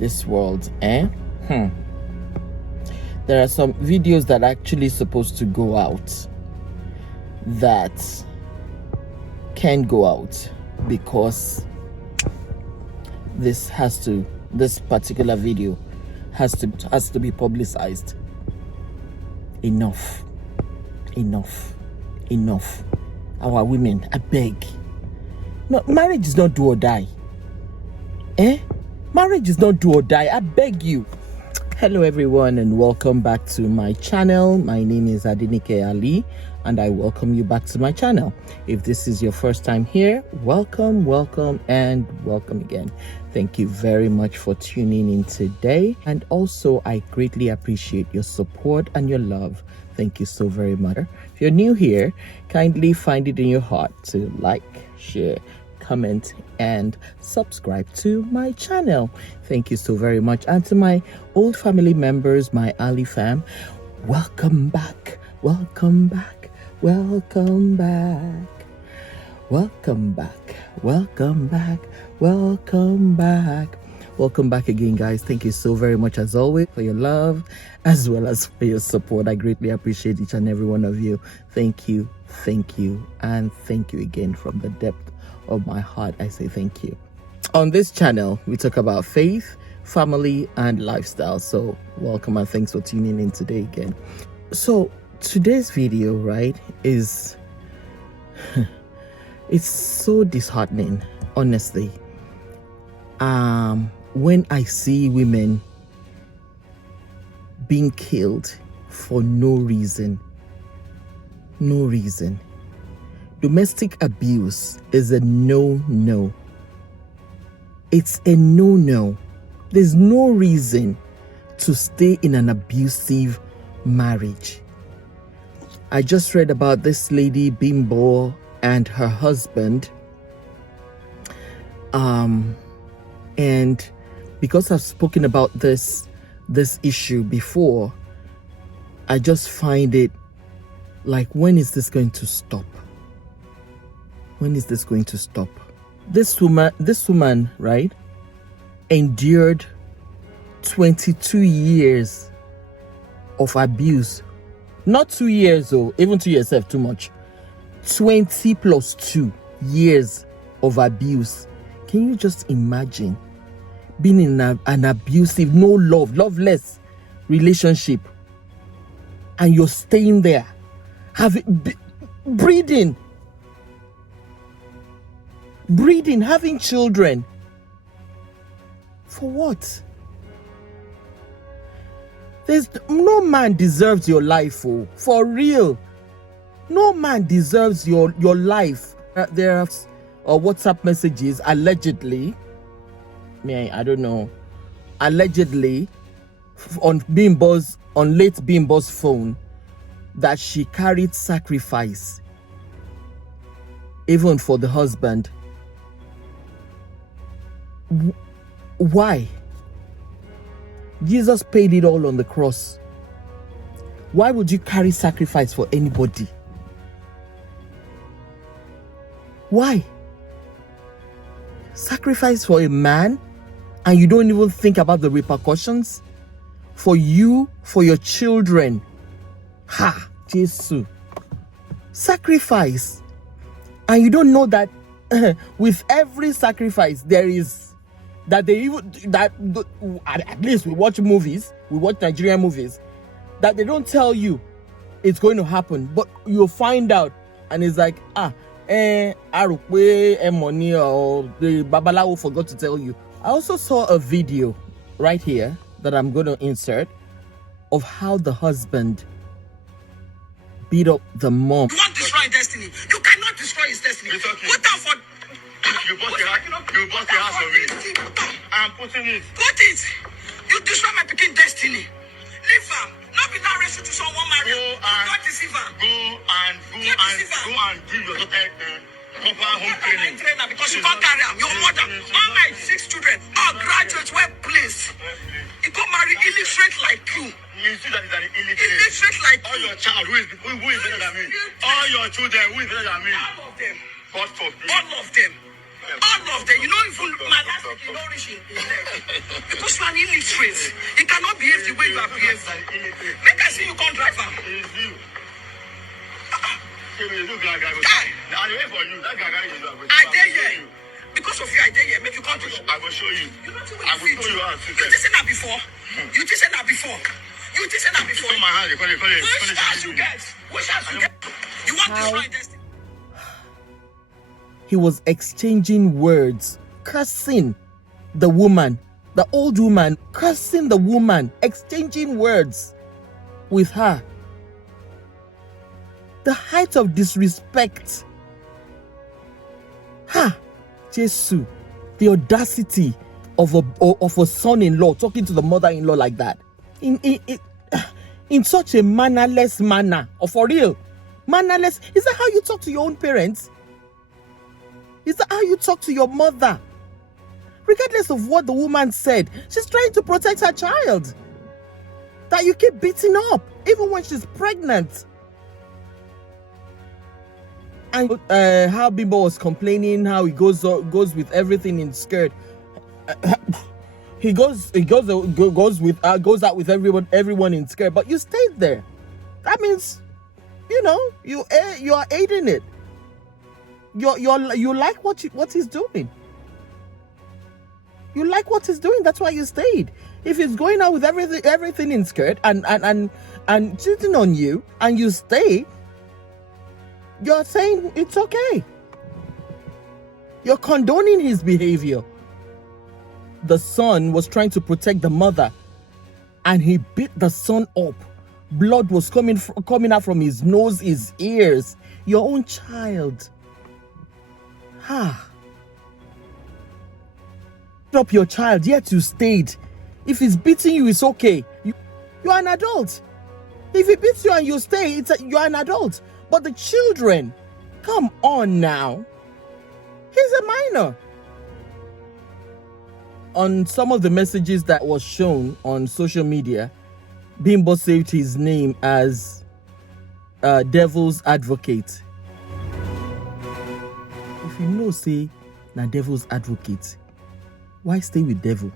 this world, eh? There are some videos that are actually supposed to go out that can go out because this particular video has to be publicized. Enough. Our women, I beg. No, marriage is not do or die. Marriage is not do or die. I beg you. Hello everyone and welcome back to my channel. My name is Alli and I welcome you back to my channel. If this is your first time here, welcome and welcome again. Thank you very much for tuning in today, and also I greatly appreciate your support and your love. Thank you so very much. If you're new here, kindly find it in your heart to like, share, comment and subscribe to my channel. Thank you so very much. And to my old family members, my Alli fam, welcome back. Welcome back again, guys. Thank you so very much as always for your love as well as for your support. I greatly appreciate each and every one of you. Thank you and thank you again from the depth of my heart. I say thank you. On this channel we talk about faith, family and lifestyle, so welcome and thanks for tuning in today again. So today's video, right, is it's so disheartening, honestly, when I see women being killed for no reason. Domestic abuse is a no. It's a no. There's no reason to stay in an abusive marriage. I just read about this lady Bimbo and her husband, and because I've spoken about this issue before, I just find it like, when is this going to stop? This woman, right, endured 22 years of abuse. Not 2 years though, even 2 years too much. 20 plus 2 years of abuse. Can you just imagine being in an abusive, no love, loveless relationship, and you're staying there, breeding, having children? For what? No man deserves your life, for real. No man deserves your life. There are WhatsApp messages allegedly, I don't know, allegedly on late Bimbo's phone, that she carried sacrifice even for the husband. Why? Jesus paid it all on the cross. Why would you carry sacrifice for anybody? Why? Sacrifice for a man and you don't even think about the repercussions for you, for your children. Ha, Jesus. Sacrifice. And you don't know that with every sacrifice there is, at least we watch Nigerian movies, that they don't tell you it's going to happen, but you'll find out and it's like, money, or the babalawo forgot to tell you. I also saw a video right here that I'm going to insert of how the husband beat up the mom. You want to destroy his destiny? You cannot destroy his destiny. Put down for... You bought the house for me. I'm putting it. Put it. You destroy my picking destiny. Leave her. Not be that ratio to someone married. Don't deceive her. Go and give your daughter proper home training. Because you can't carry her. Your mother, all my 6 children, all graduates were placed. You can't marry illiterate like you. You see that is an illiterate like all your child who is better than me. All your children who is better than me. All of them. God forbid. All of them. All of them, you know, even my last week, you know, reach in leg. Because you are illiterate. You cannot behave the way you are behaving. Make I see you come drive am. I dare here. Because of you, I dare here. Make you come to you. I will show you. You know I will show you how to. You just said that before. You just said that before. You just said that before. My hand, which house you get? Which house you get? You want to destroy destiny? He was exchanging words, cursing the woman, the old woman, cursing the woman, exchanging words with her. The height of disrespect. Ha! Jesus, the audacity of a son-in-law talking to the mother-in-law like that. In such a mannerless manner. Or for real. Mannerless. Is that how you talk to your own parents? Is that how you talk to your mother? Regardless of what the woman said, she's trying to protect her child. That you keep beating up, even when she's pregnant. And how Bimbo was complaining, how he goes with everything in skirt. He goes out with everyone in skirt, but you stayed there. That means, you know, you are aiding it. You like what he's doing. You like what he's doing. That's why you stayed. If he's going out with everything in skirt and cheating on you, and you stay, you're saying it's okay. You're condoning his behavior. The son was trying to protect the mother, and he beat the son up. Blood was coming out from his nose, his ears. Your own child. Up your child, yet you stayed. If he's beating you, it's okay. You're an adult. If he beats you and you stay, you're an adult. But the children, come on now. He's a minor. On some of the messages that was shown on social media, Bimbo saved his name as devil's advocate. If you know, say, na devil's advocate, why stay with devil?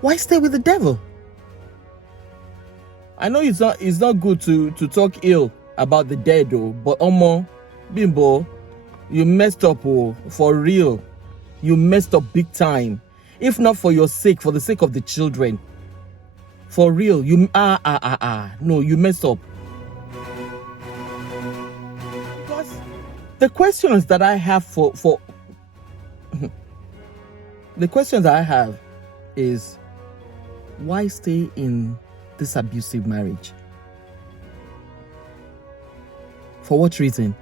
Why stay with the devil? I know it's not good to talk ill about the dead, though, but Bimbo, you messed up, for real. You messed up big time. If not for your sake, for the sake of the children. For real, you no, you messed up. Because the questions that I have for the questions that I have is, why stay in this abusive marriage? For what reason?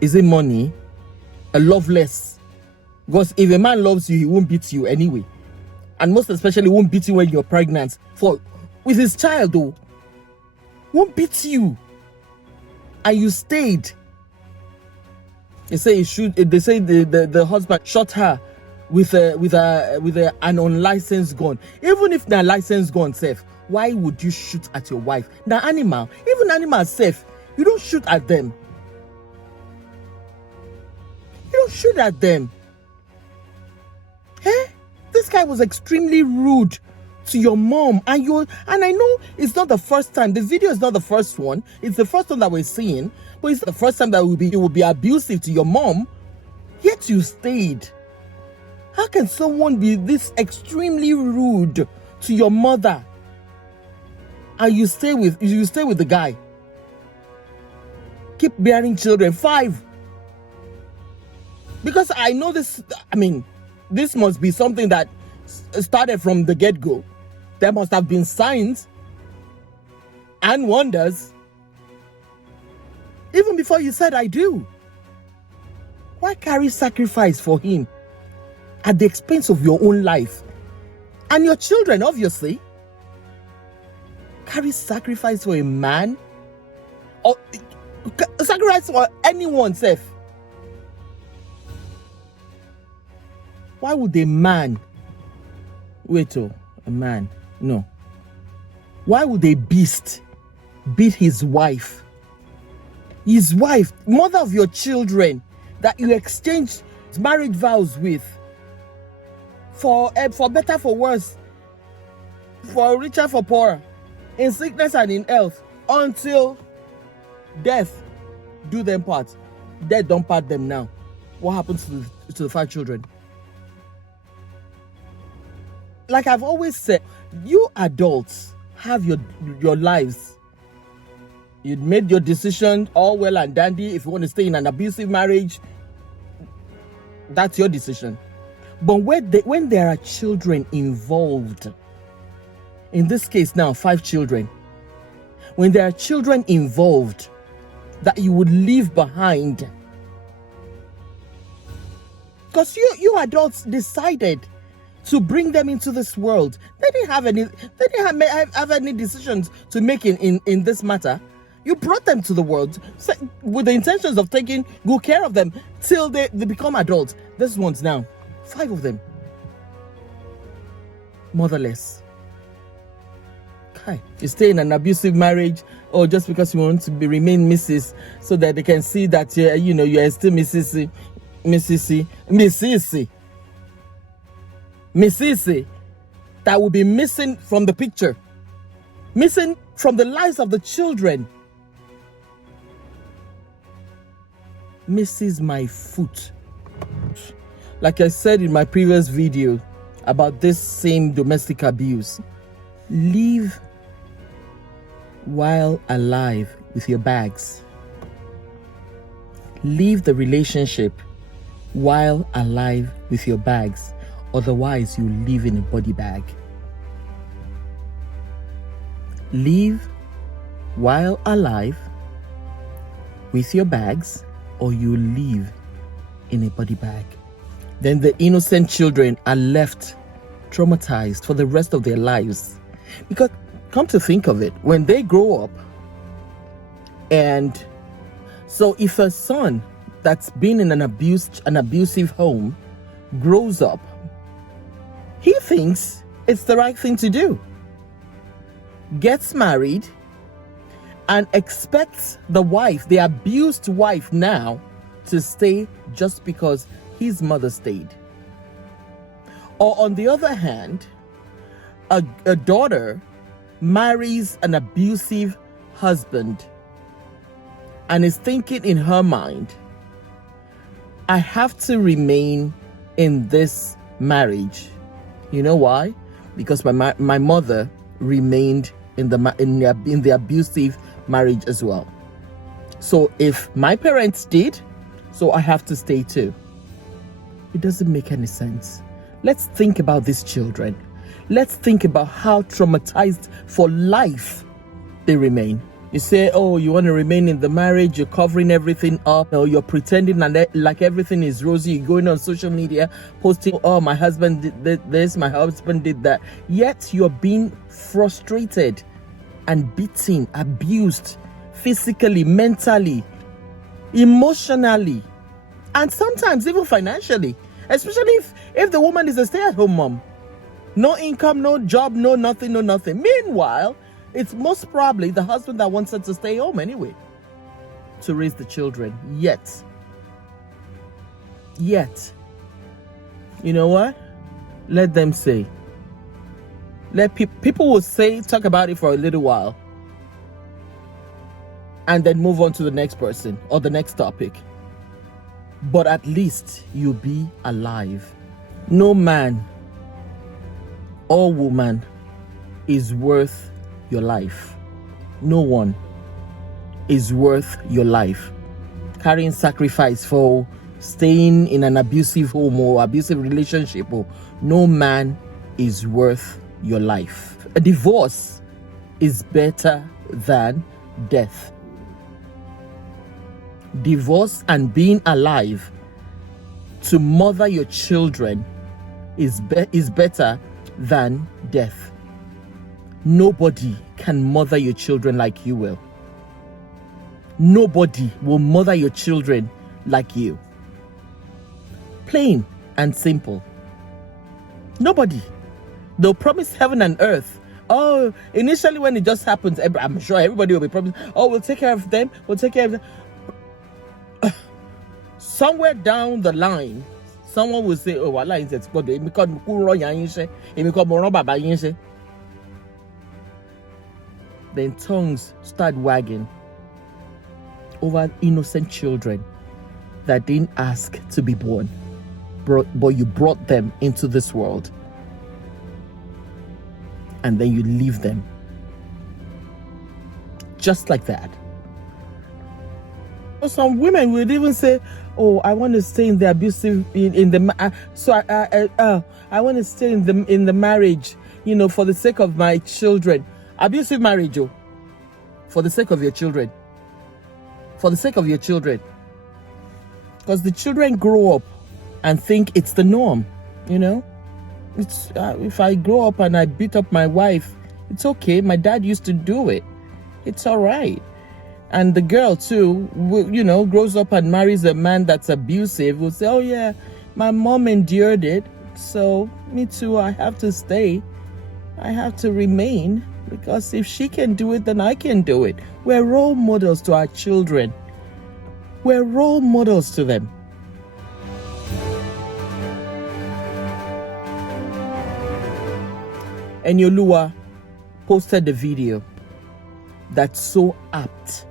Is it money? A loveless? Because if a man loves you, he won't beat you anyway. And most especially won't beat you when you're pregnant. With his child though. Won't beat you. And you stayed. They say the husband shot her with an unlicensed gun. Even if they're licensed gun safe, why would you shoot at your wife? The animal, even animals safe, you don't shoot at them. You don't shoot at them. This guy was extremely rude to your mom, and I know it's not the first time. The video is not the first one. It's the first one that we're seeing, but it's the first time that it will be abusive to your mom. Yet you stayed. How can someone be this extremely rude to your mother, and you stay with the guy? Keep bearing children, 5. Because I know this. I mean, this must be something that started from the get-go. There must have been signs and wonders even before you said I do. Why carry sacrifice for him at the expense of your own life and your children? Obviously, carry sacrifice for a man, or sacrifice for anyone safe. Why would a man a man? No. Why would a beast beat his wife his wife, mother of your children, that you exchanged marriage vows with, for better, for worse, for richer, for poorer, in sickness and in health, until death do them part. Death don't part them now. What happens to the 5 children? Like I've always said, you adults have your lives. You made your decision, all well and dandy. If you want to stay in an abusive marriage, that's your decision. But when there are children involved, in this case now 5 children, when there are children involved that you would leave behind, because you adults decided to bring them into this world. They didn't have any decisions to make in this matter. You brought them to the world with the intentions of taking good care of them till they become adults. This one's now 5 of them motherless. Okay, you stay in an abusive marriage, or just because you want to remain Mrs., so that they can see that you are still Mrs. That will be missing from the picture, missing from the lives of the children. Misses my foot. Like I said in my previous video about this same domestic abuse, leave while alive with your bags. Leave the relationship while alive with your bags. Otherwise, you live in a body bag. Leave while alive with your bags, or you live in a body bag. Then the innocent children are left traumatized for the rest of their lives. Because come to think of it, when they grow up, and so if a son that's been in an abusive home grows up, he thinks it's the right thing to do, gets married, and expects the wife, the abused wife now, to stay just because his mother stayed. Or on the other hand, a daughter marries an abusive husband and is thinking in her mind, I have to remain in this marriage. You know why? Because my mother remained in the abusive marriage as well. So if my parents did, so I have to stay too. It doesn't make any sense. Let's think about these children. Let's think about how traumatized for life they remain. You say, oh, you want to remain in the marriage, you're covering everything up, or you're pretending like everything is rosy, you're going on social media, posting, oh, my husband did this, my husband did that. Yet you're being frustrated and beaten, abused, physically, mentally, emotionally, and sometimes even financially, especially if the woman is a stay-at-home mom. No income, no job, no nothing. Meanwhile, it's most probably the husband that wants her to stay home anyway to raise the children. Yet, you know what? Let them say. People will say, talk about it for a little while, and then move on to the next person or the next topic. But at least you'll be alive. No man or woman is worth your life. No one is worth your life. Carrying sacrifice for staying in an abusive home or abusive relationship, or no man is worth your life. A divorce is better than death. Divorce and being alive to mother your children is better than death. Nobody can mother your children like you will. Nobody will mother your children like you. Plain and simple. Nobody. They'll promise heaven and earth. Oh, initially when it just happens, I'm sure everybody will be promising, oh, we'll take care of them. We'll take care of them. somewhere down the line, someone will say, oh, Allah is God. Then tongues start wagging over innocent children that didn't ask to be born, but you brought them into this world, and then you leave them just like that. Some women would even say, oh, I want to stay in the abusive I want to stay in the marriage, for the sake of my children. Abusive marriage, for the sake of your children. For the sake of your children. Because the children grow up and think it's the norm, It's if I grow up and I beat up my wife, it's okay. My dad used to do it. It's all right. And the girl too, grows up and marries a man that's abusive, will say, oh yeah, my mom endured it, so me too, I have to stay. I have to remain, because if she can do it, then I can do it. We're role models to our children. We're role models to them. And Yolua posted the video that's so apt.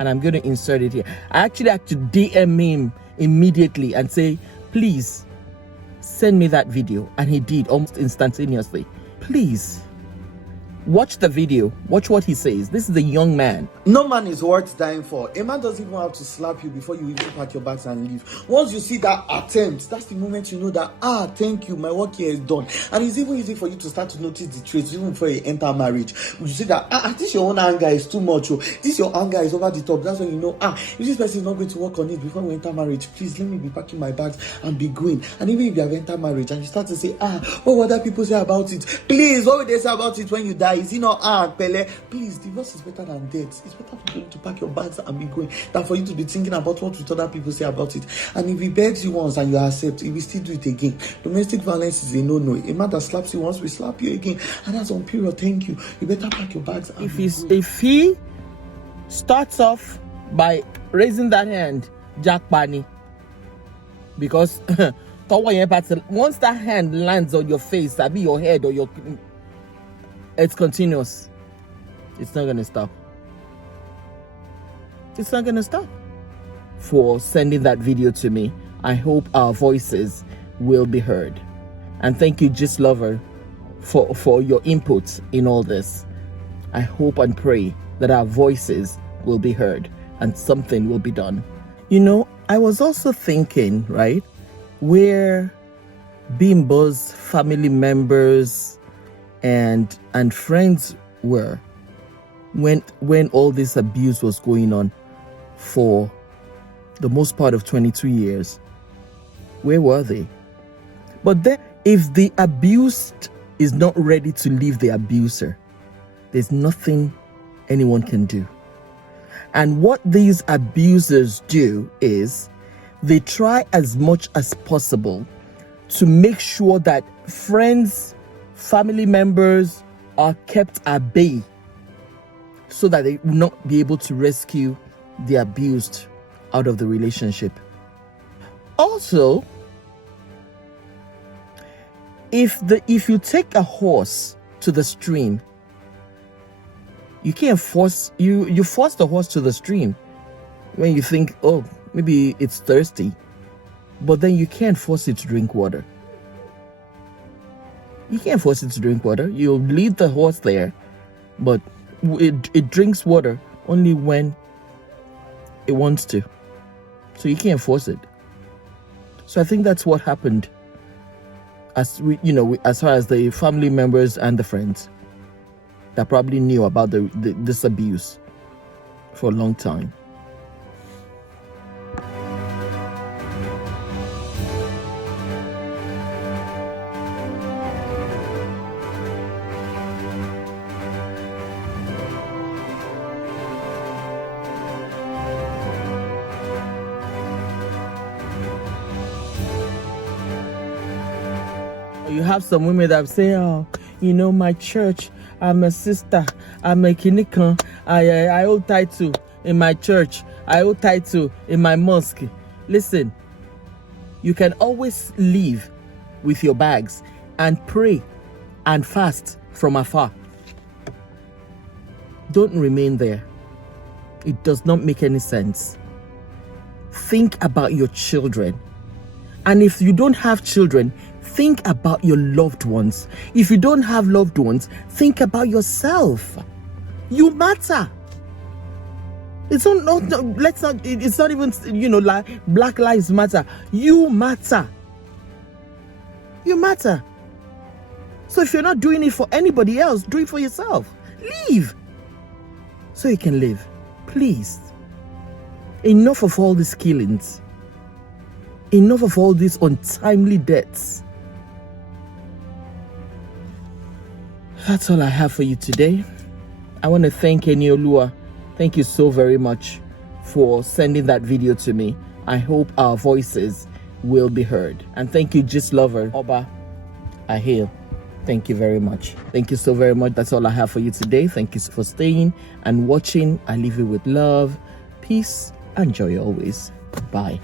And I'm going to insert it here. I actually had to DM him immediately and say, please send me that video. And he did almost instantaneously. Please watch the video. Watch what he says. This is a young man. No man is worth dying for. A man doesn't even have to slap you before you even pack your bags and leave. Once you see that attempt, that's the moment you know that, thank you, my work here is done. And it's even easy for you to start to notice the traits even before you enter marriage. You see that, this your own anger is too much. This your anger is over the top. That's when you know, if this person is not going to work on it before we enter marriage, please let me be packing my bags and be going. And even if you have entered marriage and you start to say, what will other people say about it? Please, what will they say about it when you die? Is it not, Pele? Please, divorce is better than death. It's better for you to pack your bags and be going than for you to be thinking about what will other people say about it. And if he begs you once and you accept, he will still do it again. Domestic violence is a no-no. A man that slaps you once will slap you again. And that's on period. Thank you. You better pack your bags and if he starts off by raising that hand, Jack Bunny, because once that hand lands on your face, that be your head or your, it's continuous. It's not gonna stop. It's not gonna stop. For sending that video to me, I hope our voices will be heard. And thank you, Just Lover, for your input in all this. I hope and pray that our voices will be heard and something will be done. I was also thinking, right, where Bimbo's family members and friends were when all this abuse was going on for the most part of 22 years. Where were they? But then, if the abused is not ready to leave the abuser, there's nothing anyone can do. And what these abusers do is they try as much as possible to make sure that friends, family members are kept at bay so that they will not be able to rescue the abused out of the relationship. Also, if you take a horse to the stream, you can't force you force the horse to the stream when you think, oh, maybe it's thirsty, but then you can't force it to drink water. You can't force it to drink water. You'll lead the horse there, but it drinks water only when it wants to. So you can't force it. So I think that's what happened as far as the family members and the friends that probably knew about this abuse for a long time. You have some women that say, oh, my church, I'm a sister, I'm a kinikan, I hold title in my church, I hold title in my mosque. Listen, you can always leave with your bags and pray and fast from afar. Don't remain there. It does not make any sense. Think about your children. And if you don't have children, think about your loved ones. If you don't have loved ones, think about yourself. You matter. It's not even, like Black Lives Matter. You matter. You matter. So if you're not doing it for anybody else, do it for yourself. Leave so you can live. Please. Enough of all these killings. Enough of all these untimely deaths. That's all I have for you today. I want to thank Eniolua. Thank you so very much for sending that video to me. I hope our voices will be heard. And thank you, Gist Lover. Oba, I hail. Thank you very much. Thank you so very much. That's all I have for you today. Thank you for staying and watching. I leave you with love, peace, and joy always. Bye.